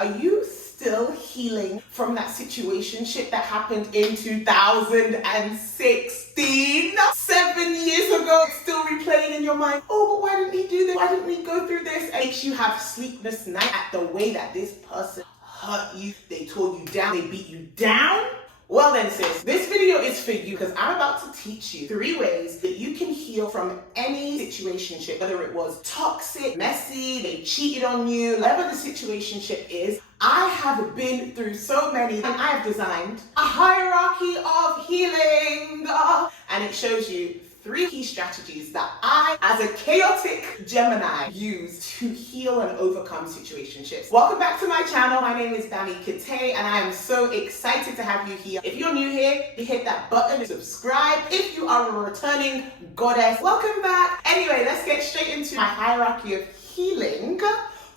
Are you still healing from that situationship that happened in 2016? 7 years ago, it's still replaying in your mind. Oh, but why didn't he do this? Why didn't we go through this? It makes you have sleepless nights at the way that this person hurt you. They tore you down. They beat you down. Well then sis, this video is for you because I'm about to teach you 3 ways that you can heal from any situationship, whether it was toxic, messy, they cheated on you, whatever the situationship is. I have been through so many and I have designed a hierarchy of healing and it shows you 3 key strategies that I, as a chaotic Gemini, use to heal and overcome situationships. Welcome back to my channel. My name is Bami Kite and I am so excited to have you here. If you're new here, hit that button to subscribe. If you are a returning goddess, welcome back. Anyway, let's get straight into my hierarchy of healing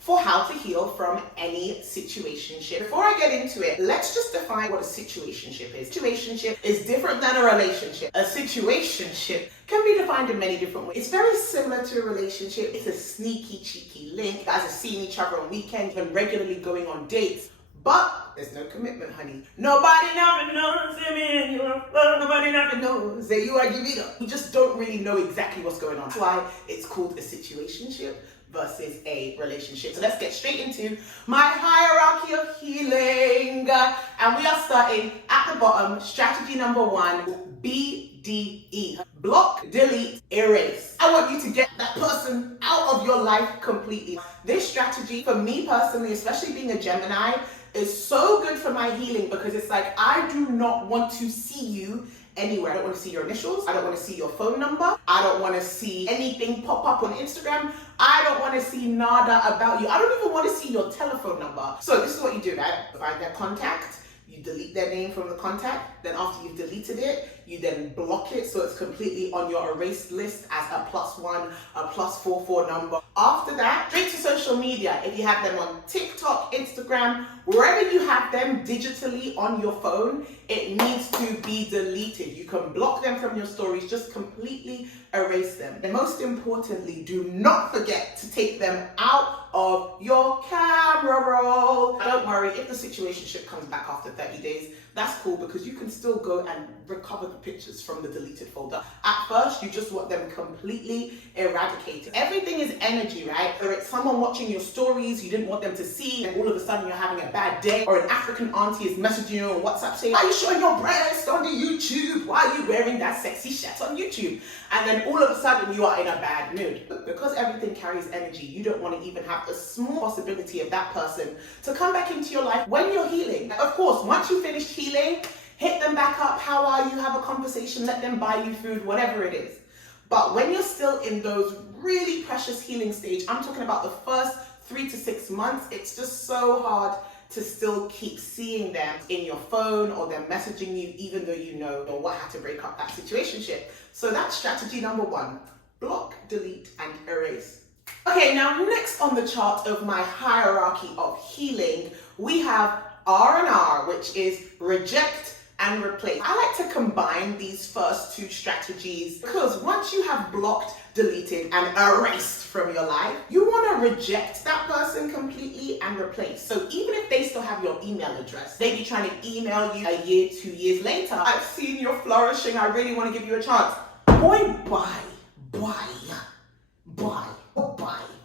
for how to heal from any situationship. Before I get into it, let's just define what a situationship is. Situationship is different than a relationship. A situationship can be defined in many different ways. It's very similar to a relationship. It's a sneaky, cheeky link. You guys are seeing each other on weekends and regularly going on dates. But there's no commitment, honey. Nobody never knows me. Nobody never knows that you are Jimito. You just don't really know exactly what's going on. That's why it's called a situationship versus a relationship. So let's get straight into my hierarchy of healing. And we are starting at the bottom. Strategy number 1, BDE. Block, delete, erase. I want you to get that person out of your life completely. This strategy, for me personally, especially being a Gemini, is so good for my healing because it's like, I do not want to see you anywhere. I don't want to see your initials. I don't want to see your phone number. I don't want to see anything pop up on Instagram. I don't want to see nada about you. I don't even want to see your telephone number. So this is what you do, right? Find their contact. You delete their name from the contact. Then after you've deleted it, you then block it so it's completely on your erased list as a +1, a +44 number. After that, straight to social media. If you have them on TikTok, Instagram, wherever you have them digitally on your phone, it needs to be deleted. You can block them from your stories, just completely erase them. And most importantly, do not forget to take them out of your camera roll. Don't worry, if the situationship comes back after 30 days, that's cool because you can still go and recover the pictures from the deleted folder. At first, you just want them completely eradicated. Everything is energy, right? Whether it's someone watching your stories you didn't want them to see and all of a sudden you're having a bad day, or an African auntie is messaging you on WhatsApp saying, why are you showing your breast on the YouTube? Why are you wearing that sexy shirt on YouTube? And then all of a sudden you are in a bad mood. But because everything carries energy, you don't want to even have a small possibility of that person to come back into your life when you're healing. Of course, once you finish healing, hit them back up. How are you? Have a conversation. Let them buy you food, whatever it is. But when you're still in those really precious healing stage, I'm talking about the first 3 to 6 months, it's just so hard to still keep seeing them in your phone or them messaging you even though you know or what had to break up that situationship. So that's strategy number 1. Block, delete, and erase. Okay, now next on the chart of my hierarchy of healing, we have R&R, which is reject and replace. I like to combine these first 2 strategies because once you have blocked, deleted, and erased from your life, you want to reject that person completely and replace. So even if they still have your email address, they be trying to email you a year, 2 years later. I've seen you're flourishing. I really want to give you a chance. Boy, bye.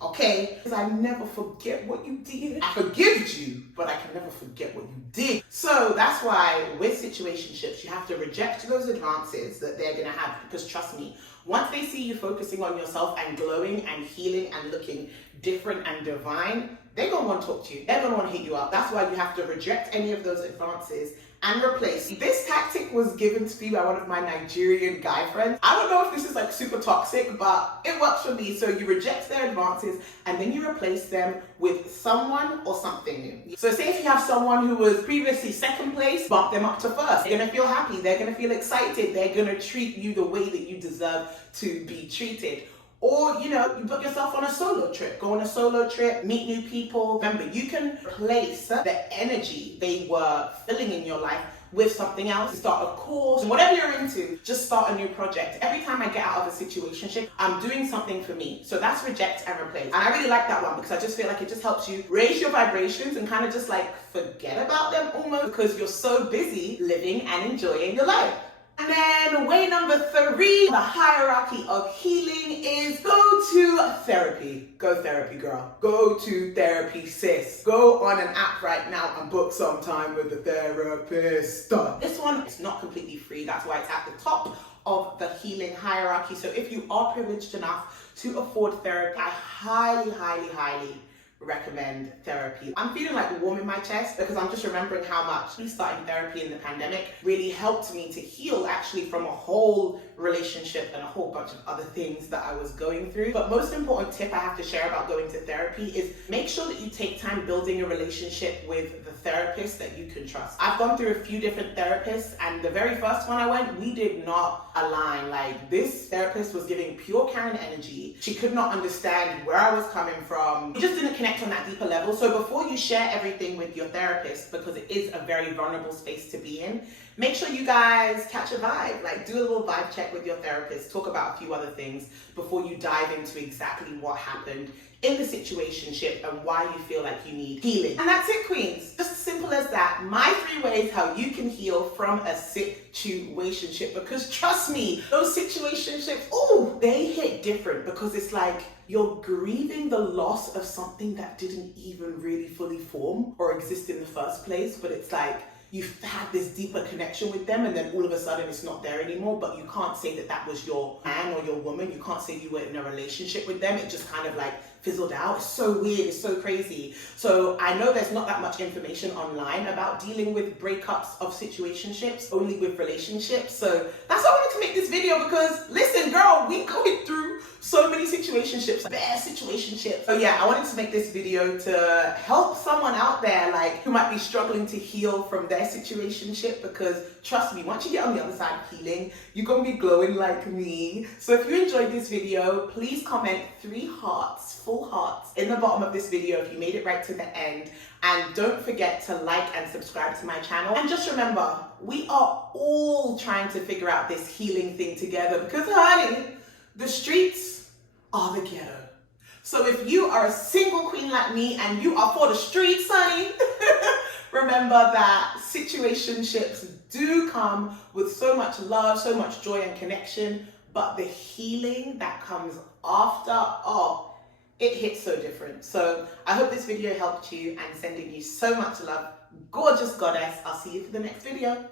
Okay? Because I never forget what you did. I forgive you, but I can never forget what you did. So that's why with situationships, you have to reject those advances that they're going to have. Because trust me, once they see you focusing on yourself and glowing and healing and looking different and divine, they're going to want to talk to you. They're going to want to hit you up. That's why you have to reject any of those advances and replace. This tactic was given to me by one of my Nigerian guy friends. I don't know if this is like super toxic, but it works for me. So you reject their advances and then you replace them with someone or something new. So say if you have someone who was previously 2nd place, bump them up to 1st. They're gonna feel happy, they're gonna feel excited, they're gonna treat you the way that you deserve to be treated. Or, you know, you book yourself on a solo trip. Go on a solo trip, meet new people. Remember, you can place the energy they were filling in your life with something else, start a course, whatever you're into, just start a new project. Every time I get out of a situationship, I'm doing something for me. So that's reject and replace. And I really like that one because I just feel like it just helps you raise your vibrations and kind of just like forget about them almost because you're so busy living and enjoying your life. And then way number 3, the hierarchy of healing is go to therapy. Go therapy, girl. Go to therapy, sis. Go on an app right now and book some time with a therapist. This one is not completely free. That's why it's at the top of the healing hierarchy. So if you are privileged enough to afford therapy, I highly recommend therapy. I'm feeling like warm in my chest because I'm just remembering how much starting therapy in the pandemic really helped me to heal actually from a whole relationship and a whole bunch of other things that I was going through. But most important tip I have to share about going to therapy is make sure that you take time building a relationship with the therapist that you can trust. I've gone through a few different therapists and the very first one I went, we did not align. Like this therapist was giving pure Karen energy. She could not understand where I was coming from. We just didn't connect on that deeper level. So before you share everything with your therapist, because it is a very vulnerable space to be in, make sure you guys catch a vibe. Like do a little vibe check with your therapist, talk about a few other things before you dive into exactly what happened in the situationship and why you feel like you need healing. And that's it, queens. Just as simple as that. My 3 ways how you can heal from a situationship, because trust me, those situationships, ooh, they hit different because it's like you're grieving the loss of something that didn't even really fully form or exist in the first place, but it's like you've had this deeper connection with them and then all of a sudden it's not there anymore, but you can't say that that was your man or your woman. You can't say you were in a relationship with them. It just kind of like fizzled out. It's so weird. It's so crazy. So I know there's not that much information online about dealing with breakups of situationships, only with relationships. So that's why I wanted to make this video because listen, girl, we going through so many situationships, bare situationships. So yeah, I wanted to make this video to help someone out there like who might be struggling to heal from their situationship, because trust me, once you get on the other side of healing, you're gonna be glowing like me. So if you enjoyed this video, please comment 3 hearts, full hearts, in the bottom of this video if you made it right to the end. And don't forget to like and subscribe to my channel. And just remember, we are all trying to figure out this healing thing together because honey, the streets are the ghetto. So if you are a single queen like me and you are for the streets, honey, remember that situationships do come with so much love, so much joy and connection, but the healing that comes after, oh, it hits so different. So I hope this video helped you and sending you so much love. Gorgeous goddess. I'll see you for the next video.